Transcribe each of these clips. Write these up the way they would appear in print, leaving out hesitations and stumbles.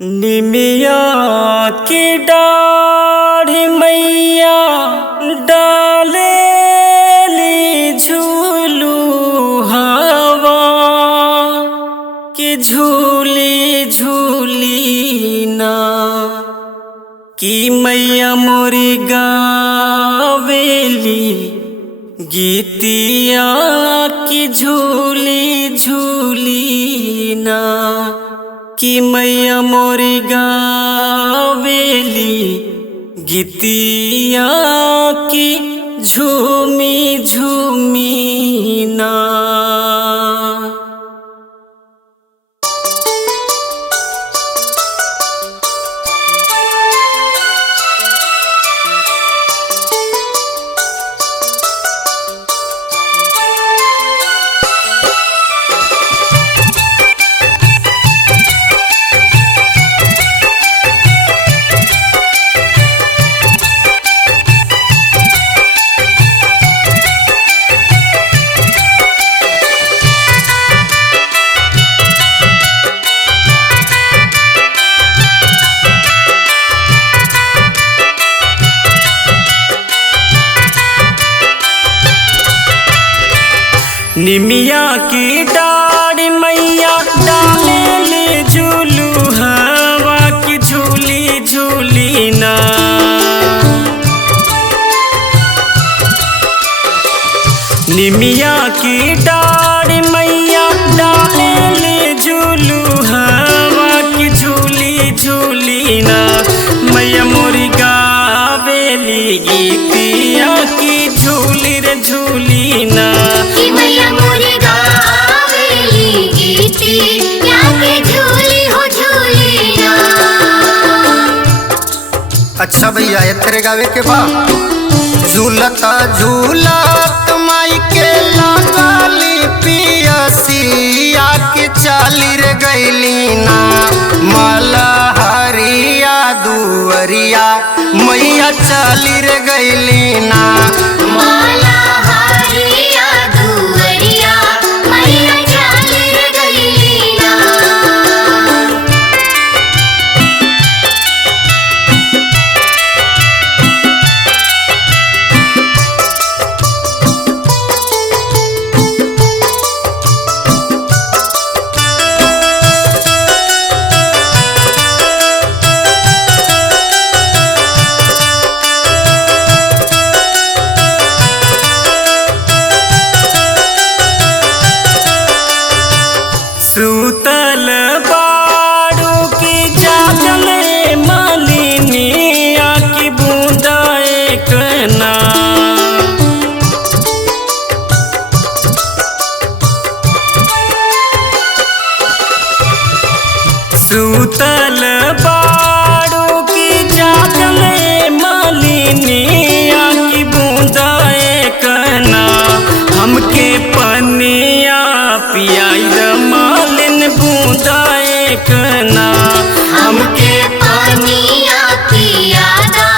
निमिया की डाढ़ मैया डालेली झूलू हवा कि झूली झूली ना कि मैया मोरी गावेली गीतिया कि झूली झूली ना कि मैया मोरी गावेली गीतिया कि झूमी झूमी ना। निमिया की डाढ़ मैया डालेली झूलू हवा कि झूली झूली ना। निमिया की डाढ़ मैया डालेली झूलू हवा कि झूली झूली ना। मैया मोरी गावेली गीतिया कि झूली रे झूली ना। मैया मोरी गावेली गीतिया कि झूली हो झूली ना। अच्छा भैया तेरे गावे के बा झूलता झूलत माई के लगाली पियसिया के चाली रे गैली ना। माला हरिया दुवरिया मैया चाली रे गैली ना। माला हरिया दुवरिया मैया चाली रे गैली ना। सूतल बाड़ू की जागल मालिनिया की बूंदा एक ना। सूतल बाड़ू की जागल मालिनिया की बूंदा एक ना। हमके पनिया पियाई मालिन बूंदा एक ना। हमके पानिया पियादा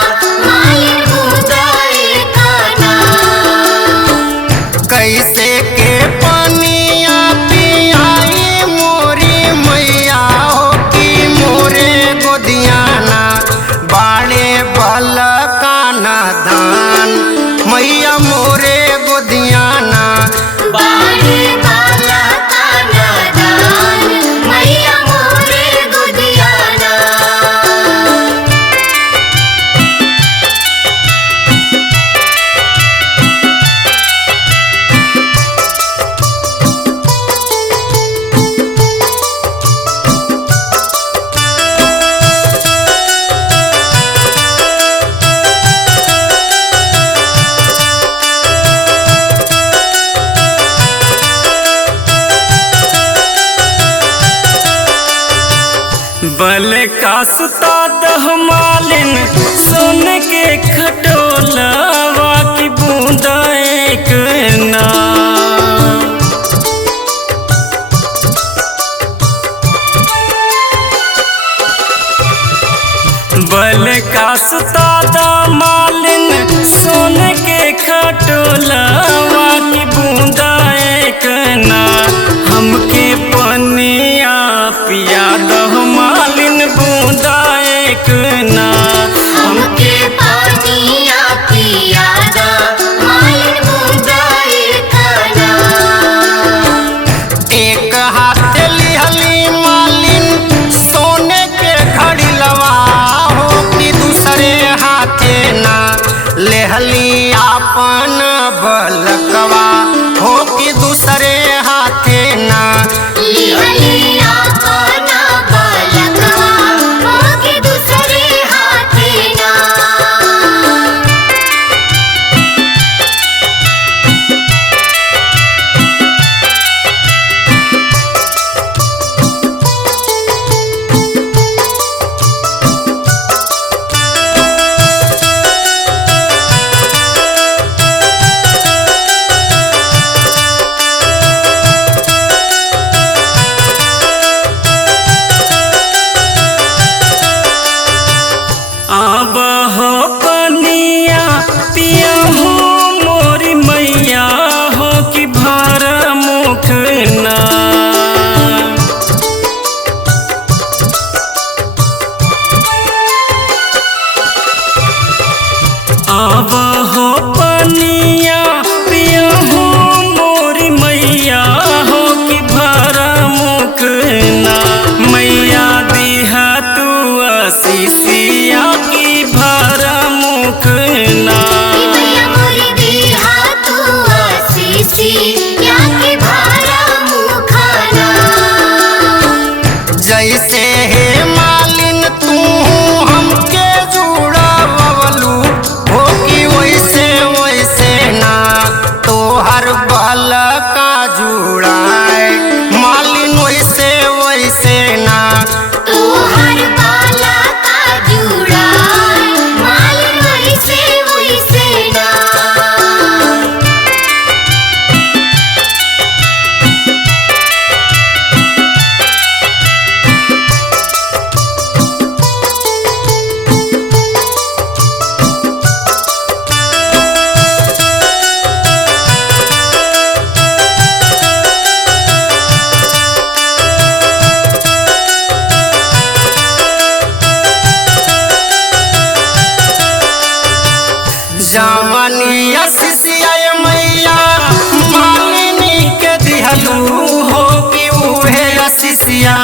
मालिन बूंदा एक ना। कैसे के पनिया पियाई मोरी मैया हो कि मोरे गोदियाना बाड़े बल काना धान मैया मोरे गोदियाना। बाड़े बाला काना दान मैया मोरे गुदियाना। बल का सुता दह मालिन सोन के खटोलवा की बूंदा एक ना। बल का सुता दह मालिन सोन के खटोलवा की बूंदा एक ना। हमके पनिया पिया दह मालिन बूंदा तनी असिसिया मैया मालिनी के दिहलू हो कि उहे असिसिया